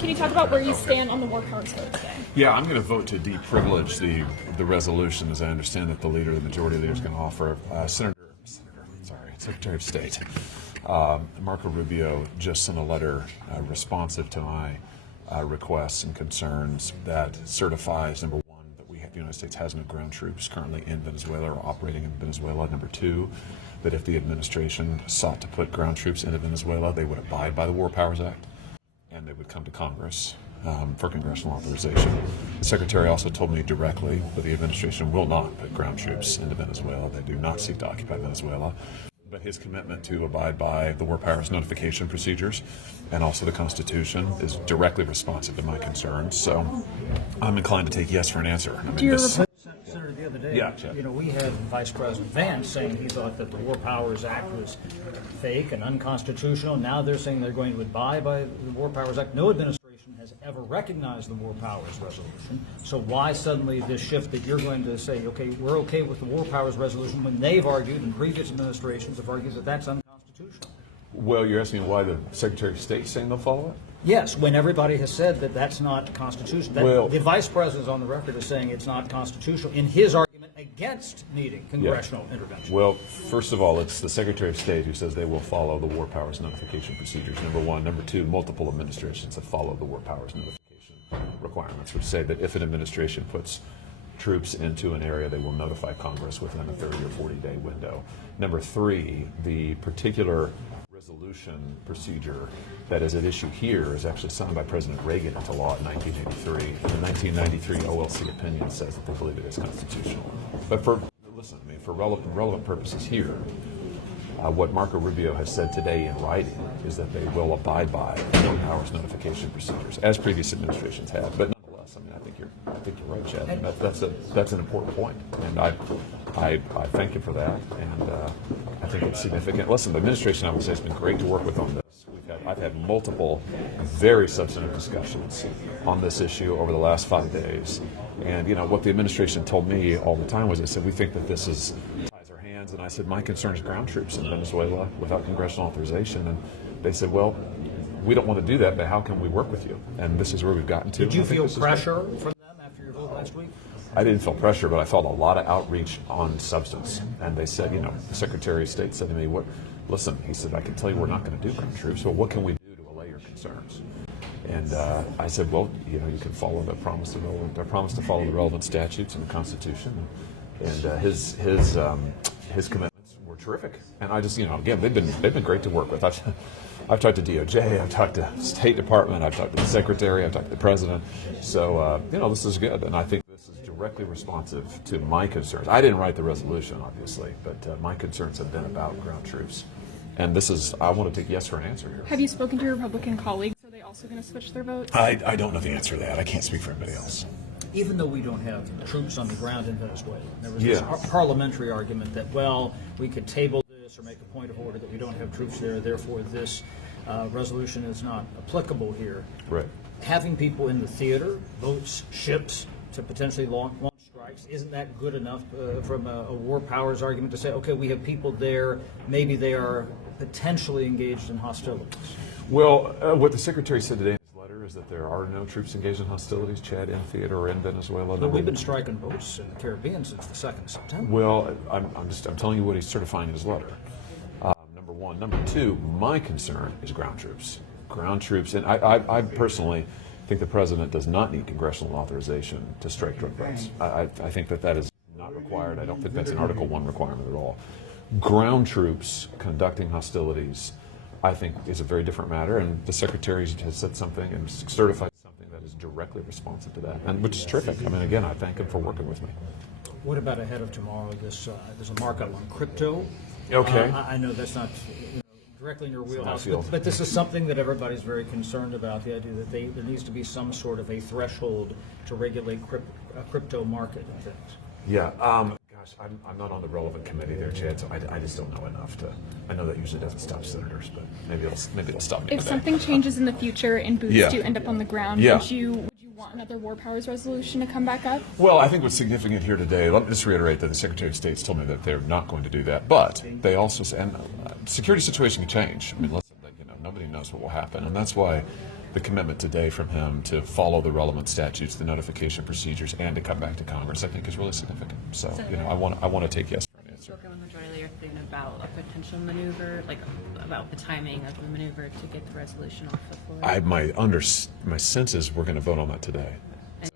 Can you talk about where you stand on the war powers vote today? Yeah, I'm going to vote to deprivilege the resolution, as I understand that the majority leader is going to offer. Secretary of State Marco Rubio just sent a letter responsive to my requests and concerns that certifies, number one, that the United States has no ground troops currently in Venezuela or operating in Venezuela. Number two, that if the administration sought to put ground troops into Venezuela, they would abide by the War Powers Act and they would come to Congress for congressional authorization. The Secretary also told me directly that the administration will not put ground troops into Venezuela. They do not seek to occupy Venezuela. But his commitment to abide by the War Powers notification procedures and also the Constitution is directly responsive to my concerns. So I'm inclined to take yes for an answer. Senator, the other day, yeah, we had Vice President Vance saying he thought that the War Powers Act was fake and unconstitutional. Now they're saying they're going to abide by the War Powers Act. No administration has ever recognized the War Powers Resolution. So why suddenly this shift that you're going to say, okay, we're okay with the War Powers Resolution when they've argued and previous administrations have argued that that's unconstitutional? Well, you're asking why the Secretary of State is saying they'll follow it? Yes, when everybody has said that that's not constitutional. Well, the Vice President is on the record as saying it's not constitutional in his argument against needing congressional intervention. Well, first of all, it's the Secretary of State who says they will follow the War Powers notification procedures, number one. Number two, multiple administrations have followed the War Powers notification requirements, which say that if an administration puts troops into an area, they will notify Congress within a 30 or 40-day window. Number three, the particular resolution procedure that is at issue here is actually signed by President Reagan into law in 1983. And the 1993 OLC opinion says that they believe it is constitutional. But for relevant purposes here, what Marco Rubio has said today in writing is that they will abide by War Powers notification procedures, as previous administrations have. But nonetheless, I think you're right, Chad. And that's an important point, and I thank you for that, and I think it's significant. Listen, the administration, I would say, has been great to work with on this. I've had multiple very substantive discussions on this issue over the last 5 days, and what the administration told me all the time was, they said, we think that this ties our hands, and I said, my concern is ground troops in Venezuela without congressional authorization, and they said, well, we don't want to do that, but how can we work with you? And this is where we've gotten to. Did you feel pressure from them after your vote last week? I didn't feel pressure, but I felt a lot of outreach on substance. And they said, the Secretary of State said to me, listen, he said, I can tell you we're not going to do ground troops, so what can we do to allay your concerns? And I said, well, you can follow the promise to follow the relevant statutes and the Constitution. And his commitments were terrific. And I just, again, they've been great to work with. I've talked to DOJ, I've talked to State Department, I've talked to the Secretary, I've talked to the President. So, this is good, and I think this is directly responsive to my concerns. I didn't write the resolution, obviously, but my concerns have been about ground troops. And I want to take yes for an answer here. Have you spoken to your Republican colleagues? Are they also going to switch their votes? I don't know the answer to that. I can't speak for anybody else. Even though we don't have troops on the ground in Venezuela, there was this parliamentary argument that, well, we could table this or make a point of order that we don't have troops there, therefore this resolution is not applicable here. Right. Having people in the theater, boats, ships, to potentially launch strikes, isn't that good enough from a war powers argument to say, okay, we have people there, maybe they are potentially engaged in hostilities? Well, what the Secretary said today in his letter is that there are no troops engaged in hostilities, Chad, in theater or in Venezuela. But we've been striking boats in the Caribbean since the 2nd of September. Well, I'm telling you what he's certifying in his letter. Number one. Number two, my concern is ground troops. Ground troops, and I personally think the President does not need congressional authorization to strike drug boats. I think that is not required. I don't think that's an Article 1 requirement at all. Ground troops conducting hostilities, I think, is a very different matter, and the Secretary has said something and certified something that is directly responsive to that, and which is terrific. I mean, again, I thank him for working with me. What about ahead of tomorrow? There's a markup on crypto. Okay. I know that's not directly in your wheelhouse, but this is something that everybody's very concerned about, the idea that there needs to be some sort of a threshold to regulate crypto market and things. Yeah. Gosh, I'm not on the relevant committee there, Chad, so I just don't know enough to. I know that usually doesn't stop senators, but maybe it'll stop me. If something changes in the future and boots do end up on the ground, would you want another war powers resolution to come back up? Well, I think what's significant here today, let me just reiterate that the Secretary of State's told me that they're not going to do that, but they also say, and security situation can change. I mean, listen, nobody knows what will happen, and that's why the commitment today from him to follow the relevant statutes, the notification procedures, and to come back to Congress, I think is really significant. So, you know, I want to take yes for an answer. Spoken with Majority Leader Thune about a potential maneuver, like about the timing of the maneuver to get the resolution off the floor. My sense is we're going to vote on that today. And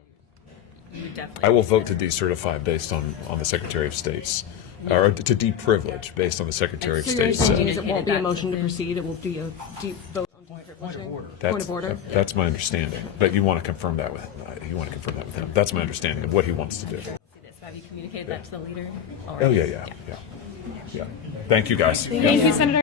you would definitely. I will vote to decertify based on the Secretary of State's, or to deprivilege based on the Secretary of So your State's. understanding is it won't be a motion to proceed, it will be a deep vote on deprivileging? Point of order? That's my understanding. But you want to confirm that with him. That's my understanding of what he wants to do. Have you communicated that to the leader? Oh yeah. Thank you, guys. Thank you, Senator.